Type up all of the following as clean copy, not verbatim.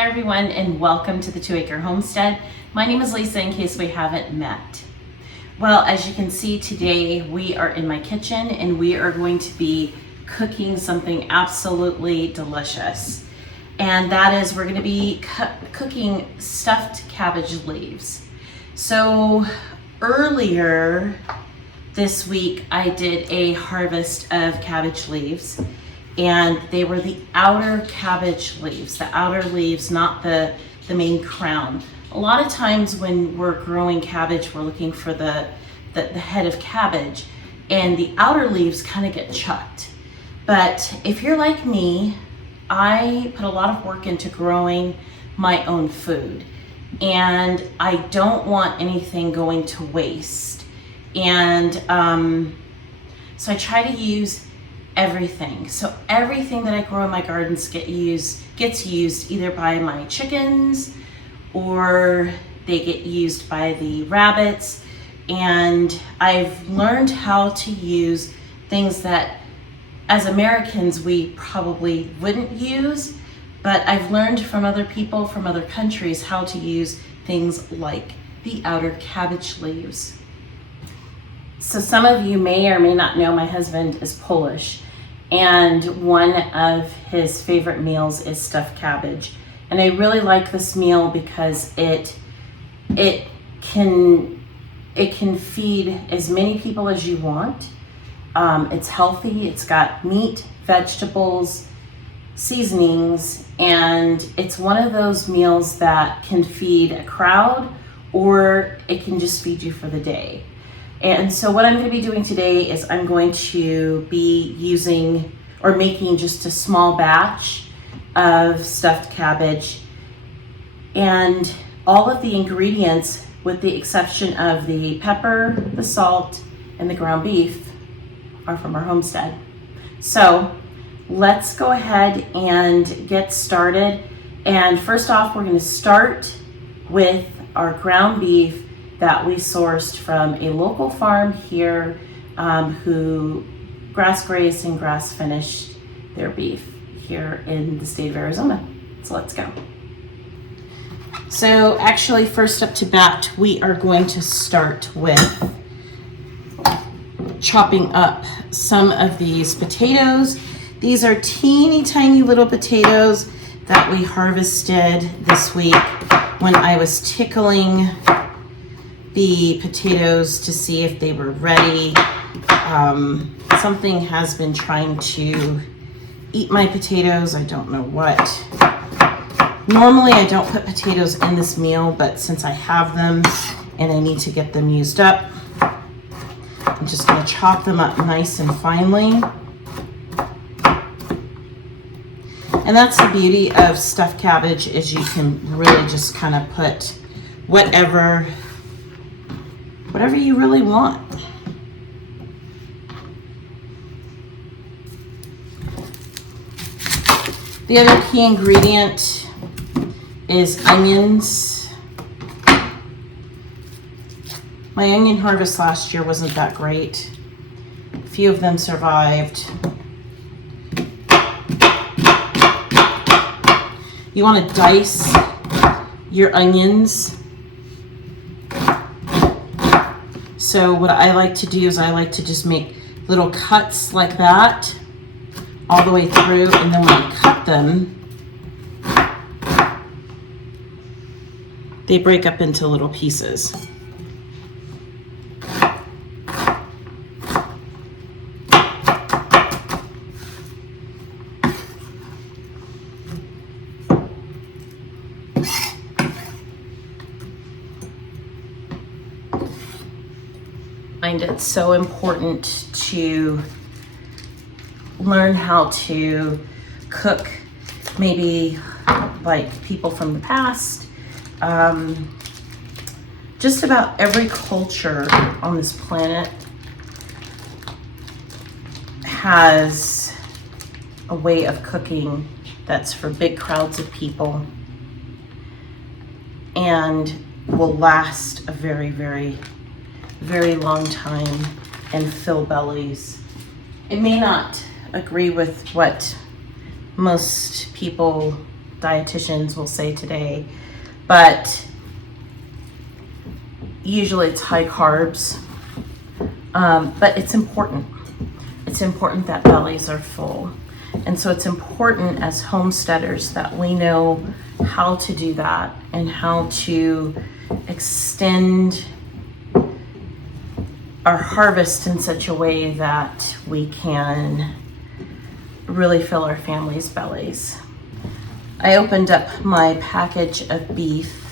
Hi everyone, and welcome to the 2 Acre Homestead. My name is Lisa, in case we haven't met. Well, as you can see today, we are in my kitchen and we are going to be cooking something absolutely delicious. And that is, we're going to be cooking stuffed cabbage leaves. So earlier this week, I did a harvest of cabbage leaves. And they were the outer cabbage leaves, the outer leaves, not the main crown. A lot of times when we're growing cabbage, we're looking for the head of cabbage, and the outer leaves kind of get chucked. But if you're like me, I put a lot of work into growing my own food, and I don't want anything going to waste. And so I try to use everything. So everything that I grow in my gardens gets used either by my chickens or they get used by the rabbits. And I've learned how to use things that as Americans we probably wouldn't use, but I've learned from other people from other countries how to use things like the outer cabbage leaves. So some of you may or may not know my husband is Polish, and one of his favorite meals is stuffed cabbage. And I really like this meal because it can feed as many people as you want. It's healthy, it's got meat, vegetables, seasonings, and it's one of those meals that can feed a crowd or it can just feed you for the day. And so what I'm going to be doing today is I'm going to be using or making just a small batch of stuffed cabbage. And all of the ingredients, with the exception of the pepper, the salt, and the ground beef, are from our homestead. So let's go ahead and get started. And first off, we're going to start with our ground beef that we sourced from a local farm here who grass grazed and grass finished their beef here in the state of Arizona. So let's go. So actually, first up to bat, we are going to start with chopping up some of these potatoes. These are teeny tiny little potatoes that we harvested this week when I was tickling the potatoes to see if they were ready. Something has been trying to eat my potatoes. I don't know what. Normally I don't put potatoes in this meal, but since I have them and I need to get them used up, I'm just going to chop them up nice and finely. And that's the beauty of stuffed cabbage, is you can really just kind of put whatever you really want. The other key ingredient is onions. My onion harvest last year wasn't that great. A few of them survived. You want to dice your onions. So what I like to do is I like to just make little cuts like that all the way through, and then when I cut them, they break up into little pieces. It's so important to learn how to cook, maybe like people from the past. Just about every culture on this planet has a way of cooking that's for big crowds of people and will last a very, very, very long time and fill bellies. It may not agree with what most people dietitians will say today, but usually it's high carbs. But it's important. It's important that bellies are full. And so it's important as homesteaders that we know how to do that and how to extend our harvest in such a way that we can really fill our families' bellies. I opened up my package of beef,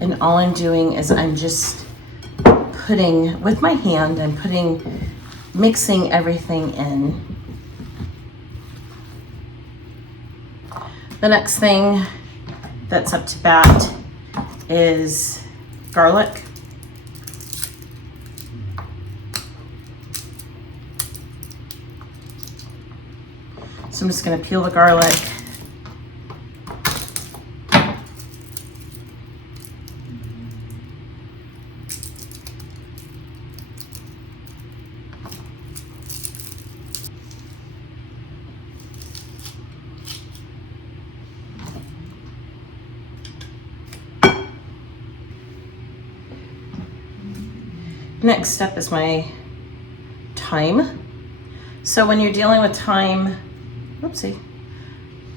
and all I'm doing is I'm just putting, with my hand, mixing everything in. The next thing that's up to bat is garlic. So I'm just going to peel the garlic. Next step is my thyme. So when you're dealing with thyme, oopsie,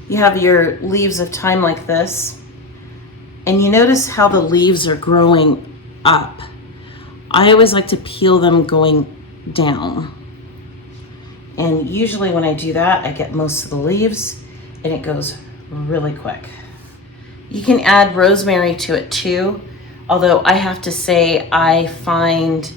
you have your leaves of thyme like this, and you notice how the leaves are growing up. I always like to peel them going down. And usually when I do that, I get most of the leaves and it goes really quick. You can add rosemary to it too. Although I have to say, I find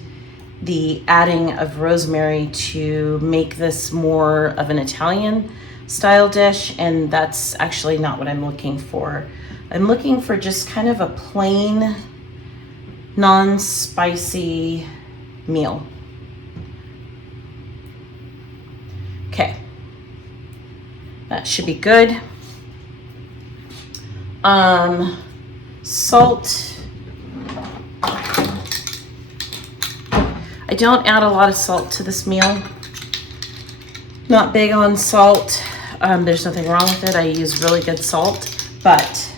the adding of rosemary to make this more of an Italian style dish, and that's actually not what I'm looking for. I'm looking for just kind of a plain, non-spicy meal. Okay, that should be good. Salt. I don't add a lot of salt to this meal. Not big on salt. There's nothing wrong with it. I use really good salt, but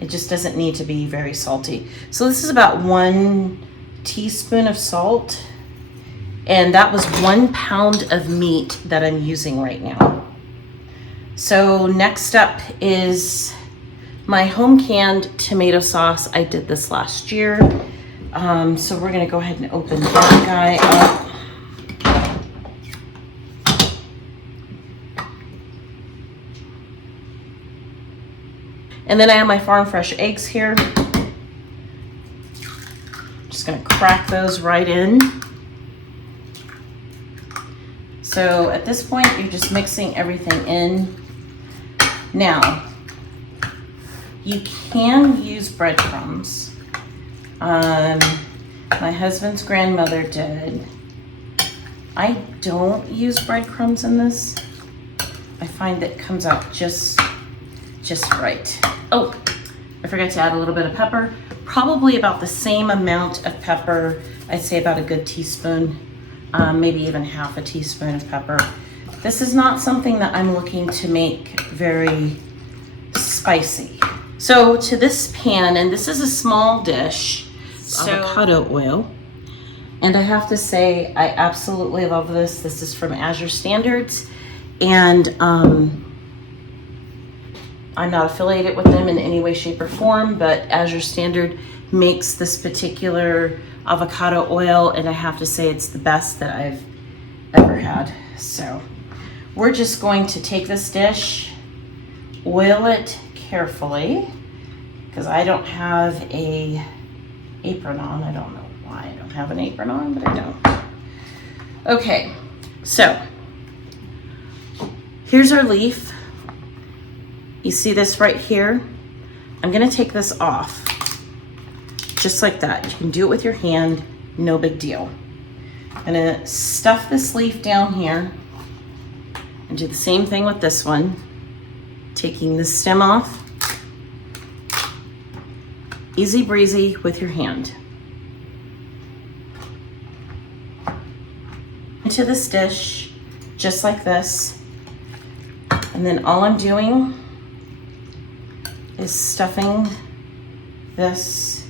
it just doesn't need to be very salty. So this is about 1 teaspoon of salt, and that was 1 pound of meat that I'm using right now. So next up is my home canned tomato sauce. I did this last year. So we're gonna go ahead and open that guy up. And then I have my farm fresh eggs here. Just gonna crack those right in. So at this point, you're just mixing everything in. Now, you can use breadcrumbs. My husband's grandmother did. I don't use breadcrumbs in this. I find that it comes out just right. Oh, I forgot to add a little bit of pepper. Probably about the same amount of pepper. I'd say about a good teaspoon, maybe even half a teaspoon of pepper. This is not something that I'm looking to make very spicy. So to this pan, and this is a small dish, avocado oil. And I have to say, I absolutely love this. This is from Azure Standards, and I'm not affiliated with them in any way, shape, or form, but Azure Standard makes this particular avocado oil, and I have to say it's the best that I've ever had. So we're just going to take this dish, oil it carefully, because I don't have a apron on. I don't know why I don't have an apron on, but I don't. Okay, so here's our leaf. You see this right here? I'm gonna take this off, just like that. You can do it with your hand, no big deal. I'm gonna stuff this leaf down here and do the same thing with this one. Taking the stem off. Easy breezy with your hand. Into this dish, just like this. And then all I'm doing is stuffing this.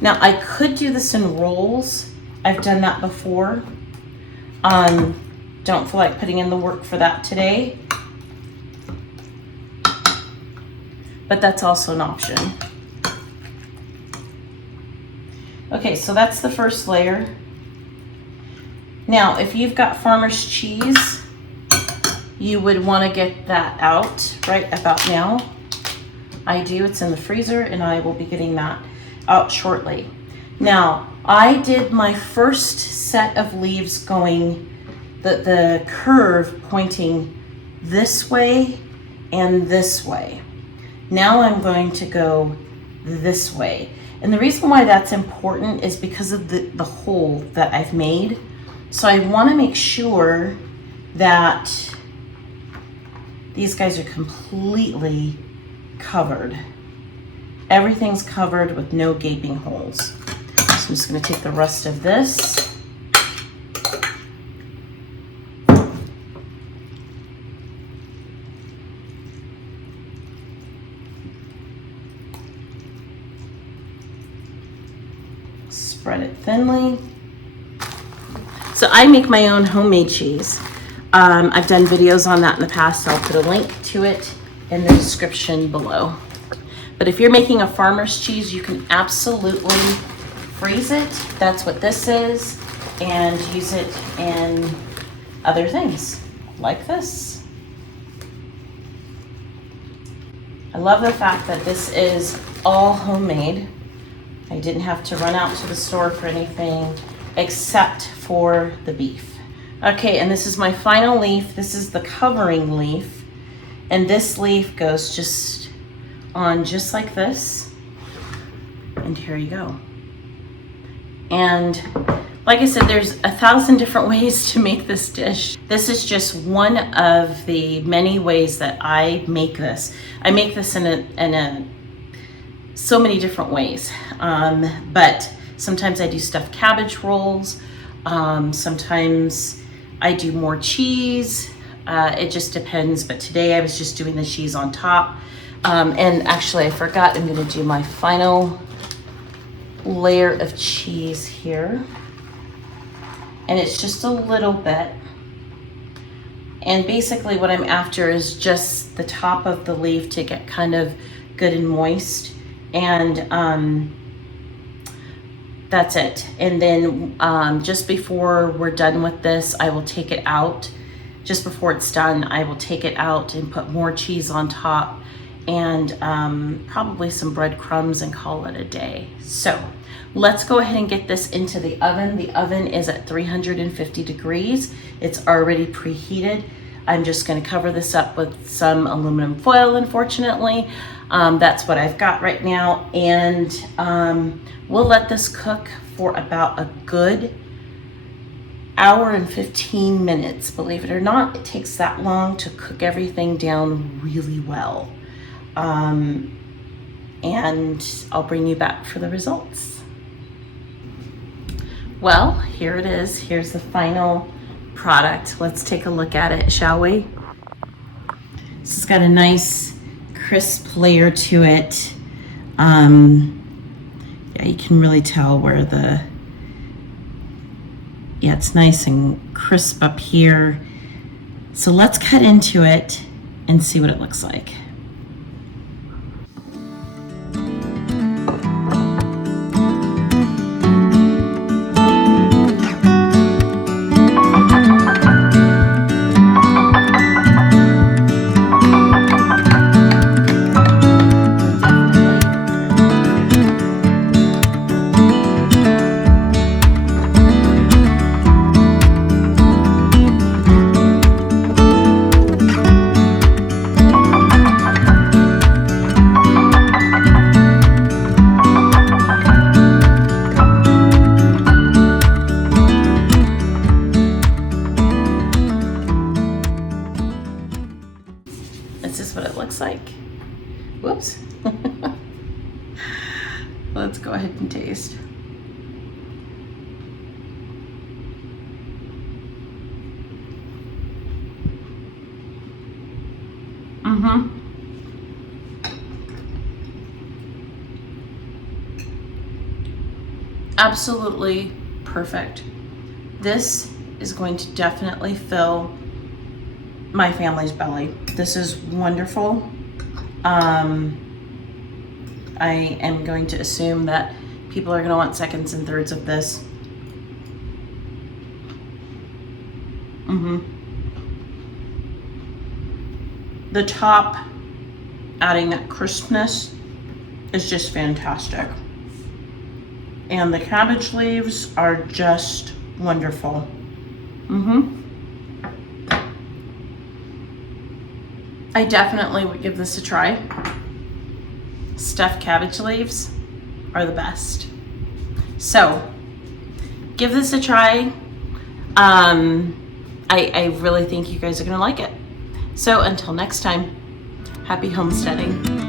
Now I could do this in rolls. I've done that before. Don't feel like putting in the work for that today, but that's also an option. Okay, so that's the first layer. Now, if you've got farmer's cheese, you would want to get that out right about now. I do, it's in the freezer, and I will be getting that out shortly. Now, I did my first set of leaves going, the curve pointing this way and this way. Now I'm going to go this way. And the reason why that's important is because of the hole that I've made. So I want to make sure that these guys are completely covered. Everything's covered with no gaping holes. So I'm just going to take the rest of this. Spread it thinly. So I make my own homemade cheese. I've done videos on that in the past, so I'll put a link to it in the description below. But if you're making a farmer's cheese, you can absolutely freeze it. That's what this is, and use it in other things like this. I love the fact that this is all homemade. I didn't have to run out to the store for anything except for the beef. Okay, and this is my final leaf. This is the covering leaf. And this leaf goes just on just like this. And here you go. And like I said, there's 1,000 different ways to make this dish. This is just one of the many ways that I make this. I make this in so many different ways. But sometimes I do stuffed cabbage rolls. Sometimes I do more cheese. It just depends. But today I was just doing the cheese on top. And actually I forgot, I'm gonna do my final layer of cheese here. And it's just a little bit. And basically what I'm after is just the top of the leaf to get kind of good and moist. And that's it. And then just before we're done with this, I will take it out. Just before it's done, I will take it out and put more cheese on top and probably some breadcrumbs and call it a day. So let's go ahead and get this into the oven. The oven is at 350 degrees. It's already preheated. I'm just gonna cover this up with some aluminum foil, unfortunately. That's what I've got right now. And we'll let this cook for about a good hour and 15 minutes. Believe it or not, it takes that long to cook everything down really well. And I'll bring you back for the results. Well, here it is. Here's the final product. Let's take a look at it, shall we? This has got a nice crisp layer to it. Yeah, you can really tell where it's nice and crisp up here. So let's cut into it and see what it looks like. This is what it looks like. Whoops. Let's go ahead and taste. Absolutely perfect. This is going to definitely fill my family's belly. This is wonderful. I am going to assume that people are going to want seconds and thirds of this. The top, adding that crispness, is just fantastic. And the cabbage leaves are just wonderful. I definitely would give this a try. Stuffed cabbage leaves are the best. So give this a try. I really think you guys are gonna like it. So until next time, happy homesteading.